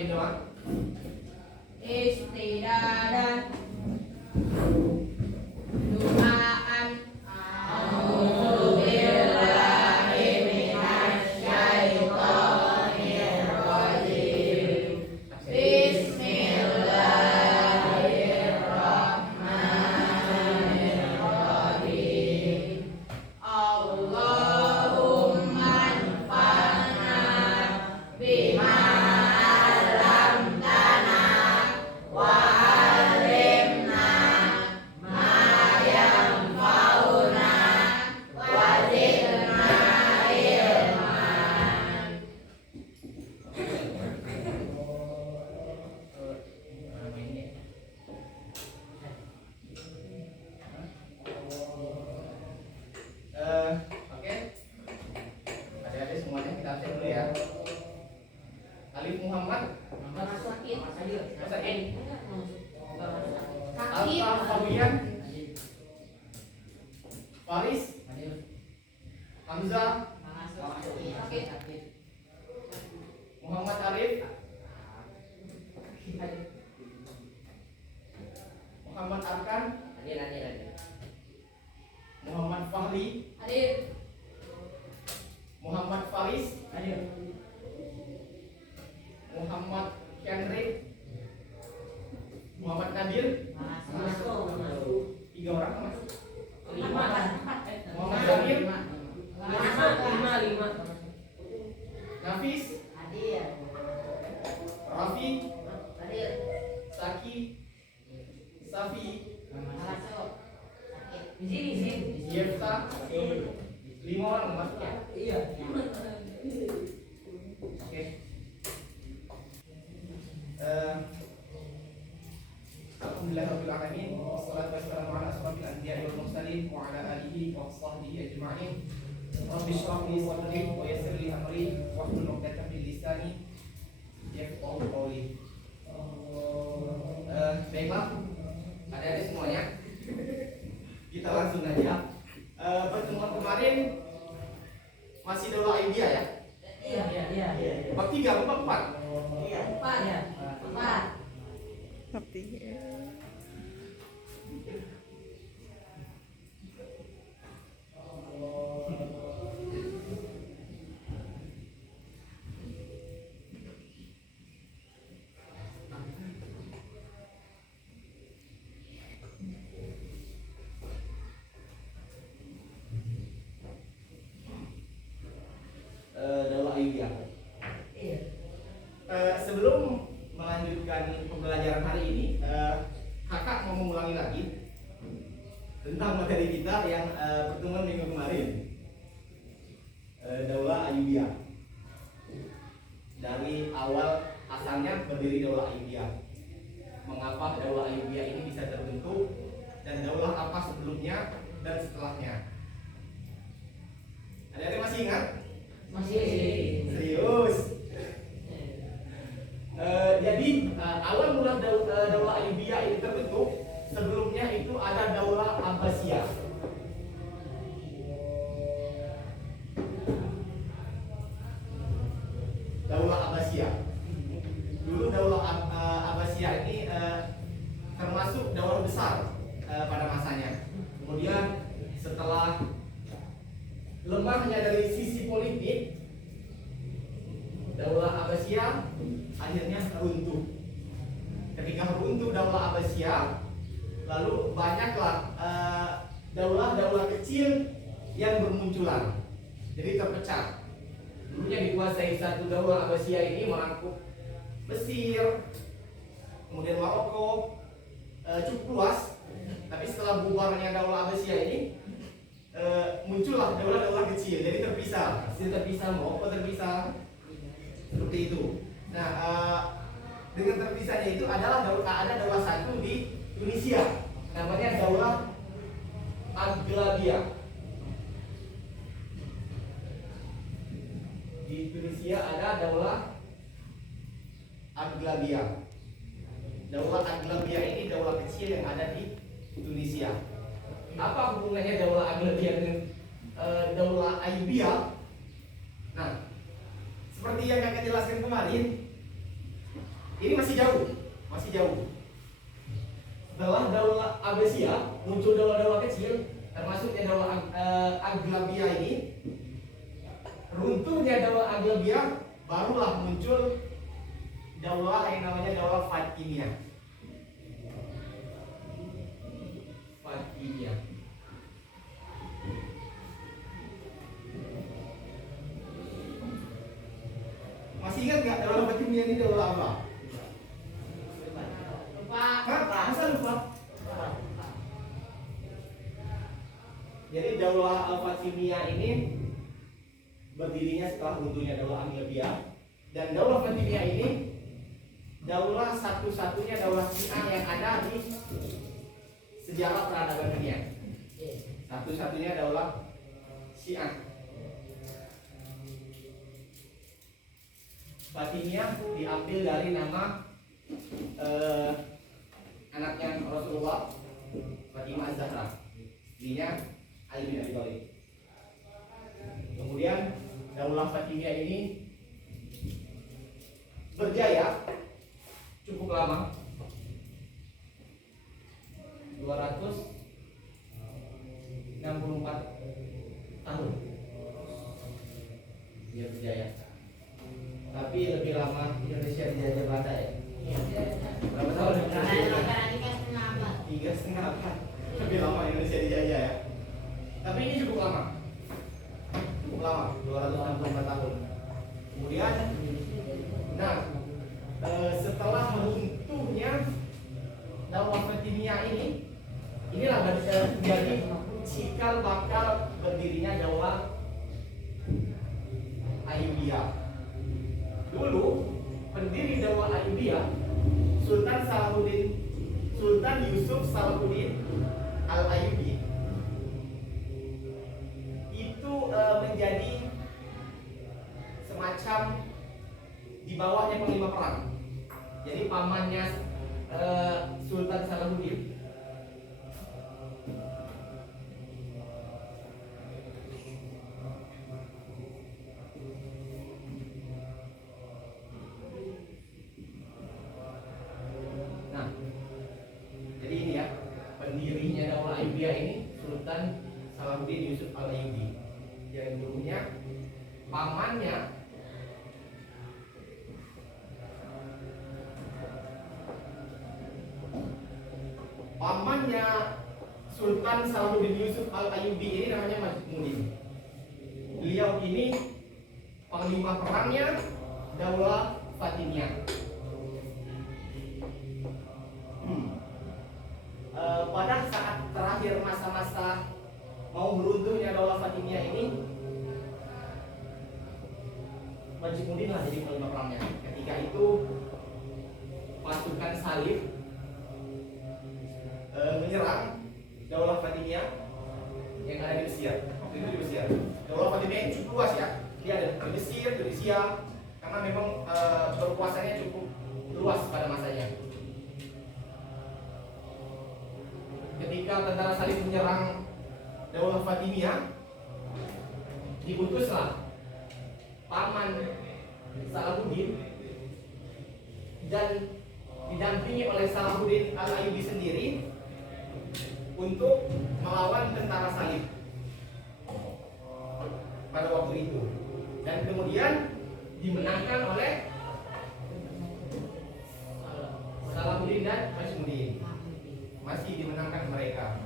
pimpin doa. Istidadan duaan a'udzubillahi minasyaitonir rajim. Bismillahirrahmanirrahim. Allahumma anfa'na bima 'allamtana wa 'allimna ma yanfa'una wa zidna ilman. Oke. Adik-adik semuanya kita absen dulu ya. Alif Muhammad. Sakit. Sakit. Sakit. Alfa Fabian. Faris. Hamzah. Sakit. Muhammad Arif. Muhammad Arkan. Muhammad Fahli. Hadir. Muhammad Faris. Muhammad Henry. Muhammad Nabil. 3 orang masuk. Muhammad Zamir. Nafis. Rafi. Saki. Safi. Yefta. 5 orang masuk ya. Oke. Alhamdulillahirabbil alamin. Wassalatu wassalamu ala asyrofil anbiya'i wal mursalin wa ala alihi wa sahbihi ajma'in. Rabbi shrah li sadri wa yassir li amri wahlul 'uqdatam min lisani yafqahu qawli. Baiklah, adik-adik semuanya, kita langsung aja. Pertemuan kemarin masih Daulah Ayyubiyah ya? Bab 3, bab 4. Empat. Daulah Ayyubiyah. Sebelum melanjutkan pembelajaran hari ini, kakak mau mengulangi lagi tentang materi kita yang pertemuan minggu kemarin. Daulah Ayyubiyah. Dari awal asalnya berdiri Daulah Ayyubiyah. Mengapa Daulah Ayyubiyah ini bisa terbentuk dan daulah apa sebelumnya dan setelahnya. Ada yang masih ingat? Masih. Serius. Jadi awal mula Daulah Ayyubiyah ini terbentuk, sebelumnya itu ada Daulah Abbasiyah. Daulah Abbasiyah. Dulu Daulah Abbasiyah ini termasuk daulah besar pada masanya. Kemudian setelah lemahnya dari sisi politik, Daulah Abbasiyah akhirnya runtuh. Ketika runtuh Daulah Abbasiyah, lalu banyaklah daulah-daulah kecil yang bermunculan. Jadi terpecah. Dulunya dikuasai satu Daulah Abbasiyah ini merangkup Mesir, kemudian Maroko, cukup luas. Tapi setelah bubarnya Daulah Abbasiyah ini, muncullah daulah-daulah kecil. Jadi terpisah, Mesir terpisah, Maroko terpisah. Seperti itu. Nah, dengan terpisahnya itu ada daulah satu di Tunisia, namanya Daulah Aghlabiyah. Di Tunisia ada Daulah Aghlabiyah. Daulah Aghlabiyah ini daulah kecil yang ada di Tunisia. Apa hubungannya Daulah Aghlabiyah dengan Daulah Ayyubiyah? Nah, seperti yang kakak jelaskan kemarin, Ini masih jauh, masih jauh. Setelah Daulah Abbasiyah muncul daulah-daulah kecil, termasuknya Daulah Aghlabiyah ini. Runtuhnya Daulah Aghlabiyah, barulah muncul daulah yang namanya Daulah Fatimiyah. Fatimiyah. Masih ingat nggak Daulah Fatimiyah ini daulah apa? Hah? Masa lupa? Jadi Daulah Al-Fatimiyah ini berdirinya setelah runtuhnya Daulah Aghlabiyah, dan Daulah Fatimiyah ini daulah satu-satunya daulah Syiah yang ada di sejarah peradaban dunia. Satu-satunya daulah Syiah. Fatimiyah diambil dari nama anaknya Rasulullah, Fatimah Az-Zahra, istrinya Ali bin Abi Thalib. Kemudian Daulah Fatimiyah ini berjaya cukup lama, 264 tahun dia berjaya. Tapi lebih lama Indonesia dijajah Belanda ya. Berapa tahun? 3,5 abad. Lebih lama Indonesia dijajah ya. Tapi ini cukup lama. Cukup lama, 264 tahun. Kemudian, nah, setelah runtuhnya Daulah Fatimiyah ini, inilah jadi cikal bakal berdirinya Daulah Ayyubiyah. Dulu pendiri Daulah Ayyubiyah Sultan Yusuf Salahuddin Al-Ayyubi itu menjadi semacam di bawahnya panglima perang. Jadi pamannya Sultan Salahuddin ini Sultan Salahuddin Yusuf Al-Ayyubi, yang dulunya pamannya Sultan Salahuddin Yusuf Al-Ayyubi ini namanya Majmuddin. Beliau ini panglima perangnya Daulah Fatimiyah. Pada saat terakhir masa-masa mau beruntuhnya Daulah Fatimiyah ini, Majmuddin lah jadi panglima perangnya. Ketika itu pasukan Salib menyerang Daulah Fatimiyah yang ada di Mesir. Waktu itu di Mesir. Daulah Fatimiyah ini cukup luas ya. Dia ada di Mesir, di Rusia, karena memang berkuasanya cukup luas pada masanya. Ketika tentara Salib menyerang Daulah Fatimiyah, diutuslah paman Salahuddin dan didampingi oleh Salahuddin Al-Ayyubi sendiri untuk melawan tentara Salib pada waktu itu, dan kemudian dimenangkan oleh Salahuddin dan Majmuddin. Masih dimenangkan mereka.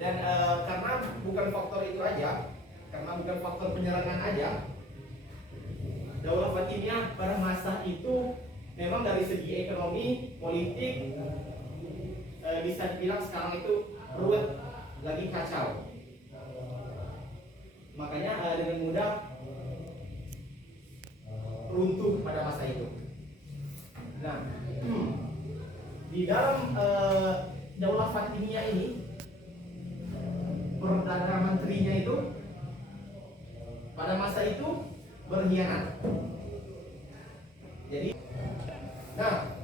Dan karena bukan faktor itu aja, karena bukan faktor penyerangan aja, Daulah Fatimiyah pada masa itu memang dari segi ekonomi, politik, bisa dibilang sekarang itu ruwet, lagi kacau. Makanya dengan mudah runtuh pada masa itu. Nah, di dalam Daulah Fatimiyah ini, Perdana Menterinya itu pada masa itu berkhianat. Jadi, nah,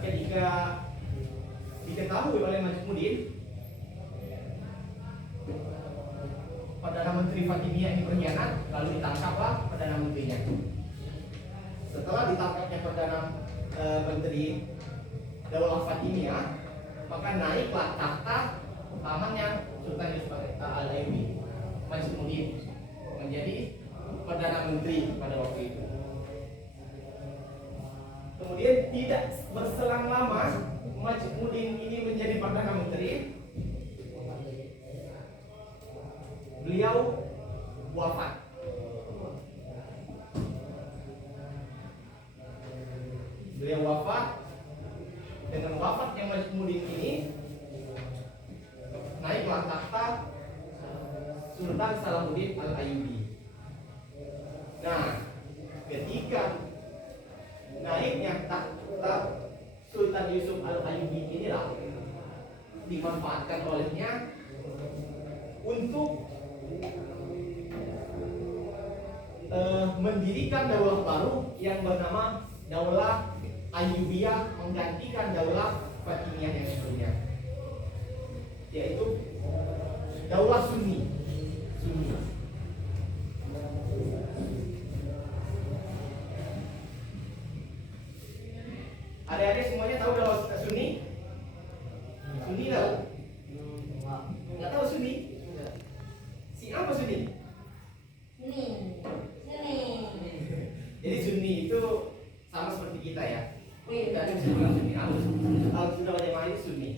ketika diketahui oleh Majmuddin, Perdana Menteri Fatimiyah ini berkhianat, lalu ditangkaplah Perdana Menterinya. Setelah ditangkapnya Perdana Menteri Daulah Fatimiyah, maka naiklah tahta pamannya Sultan Yusuf Al-Ayyubi, Majmuddin, menjadi Perdana Menteri pada waktu itu. Kemudian tidak berselang lama Majmuddin ini menjadi Perdana Menteri. Beliau wafat. Dengan wafatnya Majmuddin ini, naiklah tahta Sultan Salahuddin Al-Ayyubi. Nah, ketika naiknya tahta Sultan Yusuf Al-Ayyubi inilah dimanfaatkan olehnya untuk mendirikan daulah baru yang bernama Daulah Ayyubiyah, menggantikan Daulah Fatimiyah yang sebelumnya, yaitu Daulah Sunni. Adik-adik semuanya tahu Daulah Sunni? Sunni tahu? Nggak tahu Sunni? Si apa Sunni? Jadi Sunni itu sama seperti kita ya. Kita ada bisa bilang Sunni. Kalau sudah jamaah itu Sunni.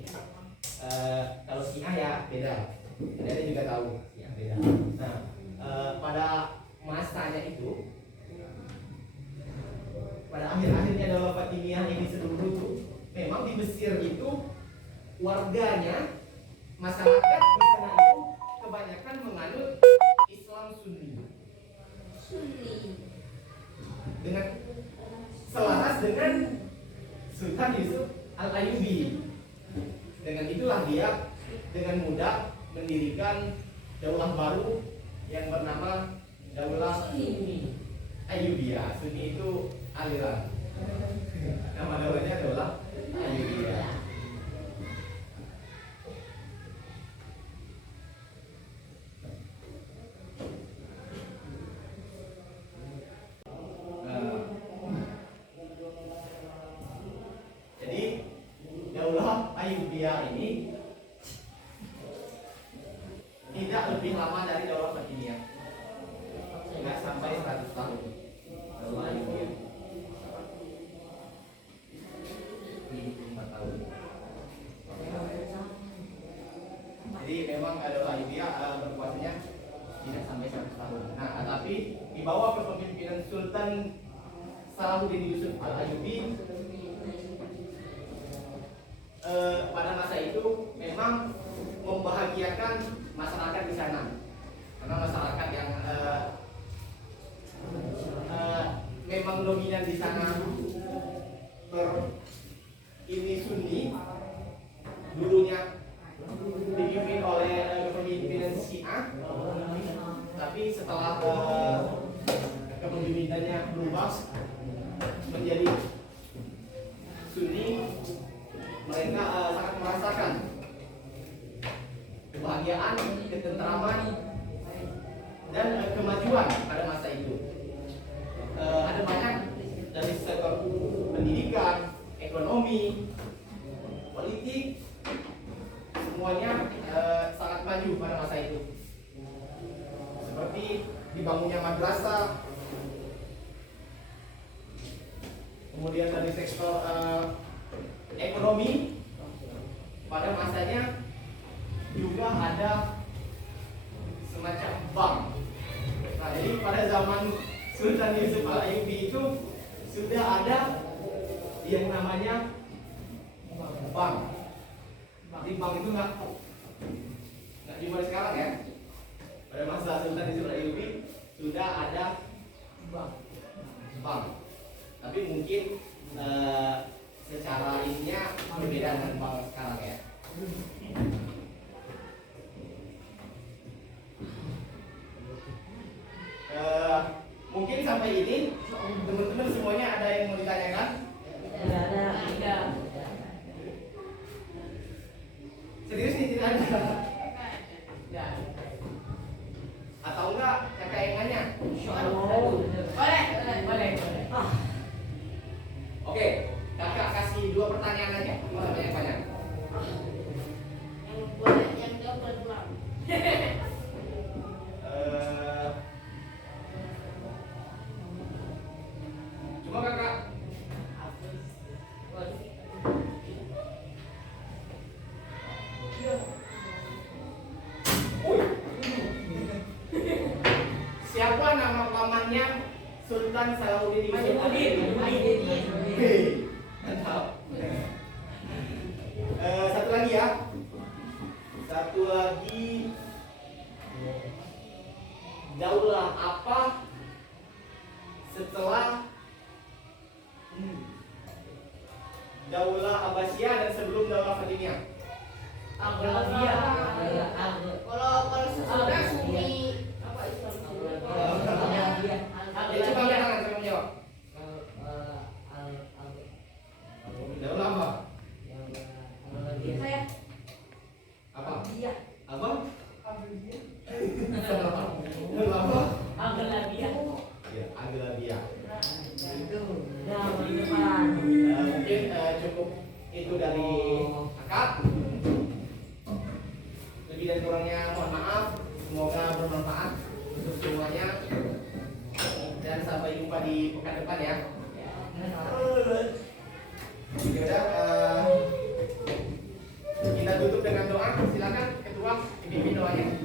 Kalau Syiah ya beda. Ada juga tahu ya beda. Nah, pada masanya itu, pada akhir-akhirnya Daulah Fatimiyah ini sebelum runtuh, memang di Mesir itu warganya, masyarakat di sana itu kebanyakan menganut Islam Sunni. Dengan selaras dengan Sultan Yusuf Al-Ayyubi. Dengan itulah dia dengan mudah mendirikan daulah baru yang bernama Daulah Ayyubiyah. Sunni itu aliran. Nama daulahnya Daulah Ayyubiyah. Ayyubiyah ini tidak lebih lama dari Daulah Fatimiyah, tidak sampai 100 tahun. Daulah Ayyubiyah 4 tahun. Jadi memang Daulah Ayyubiyah berkuasanya tidak sampai 100 tahun. Nah, tapi di bawah kepemimpinan Sultan Salahuddin Yusuf Al-Ayyubi, pada masa itu memang membahagiakan masyarakat di sana, karena masyarakat yang memang dominan di sana ini Sunni, dulunya dipimpin oleh kepemimpinan Syiah, tapi setelah kepemimpinannya berubah menjadi Sunni, mereka sangat merasakan kebahagiaan, ketentraman, dan kemajuan pada masa itu. Ada banyak dari sektor pendidikan, ekonomi, politik, semuanya sangat maju pada masa itu. Seperti dibangunnya madrasah, kemudian dari sektor ekonomi pada masanya juga ada semacam bank. Nah, jadi pada zaman Sultan Yusuf Al-Ayyubi itu sudah ada yang namanya bank. Jadi bank itu nggak dimulai sekarang ya. Pada masa Sultan Yusuf Al-Ayyubi sudah ada bank. Tapi mungkin secara ininya berbeda dengan bank sekarang ya. Mungkin sampai ini teman-teman semuanya ada yang mau ditanyakan? Tidak. Serius nih, tidak ada? Atau enggak kakak yang nanya? Boleh. Oke, kakak kasih Hei, mantap. Satu lagi ya. Satu lagi. Daulah apa setelah Daulah Abbasiyah dan sebelum Daulah Fatimiyah? Kalau sesudah Sunni apa Islam? Ya, coba angkat tangan, coba menjawab. Daulah apa? Saya Apa? dia. Apa? Daulah apa? Ya, Aghlabiyah. Mungkin cukup itu dari akad. Lebih dan kurangnya mohon maaf. Semoga bermanfaat untuk semuanya. Dan sampai jumpa di pekan depan ya. Yaudah, kita tutup dengan doa. Silakan ketua pimpin doanya.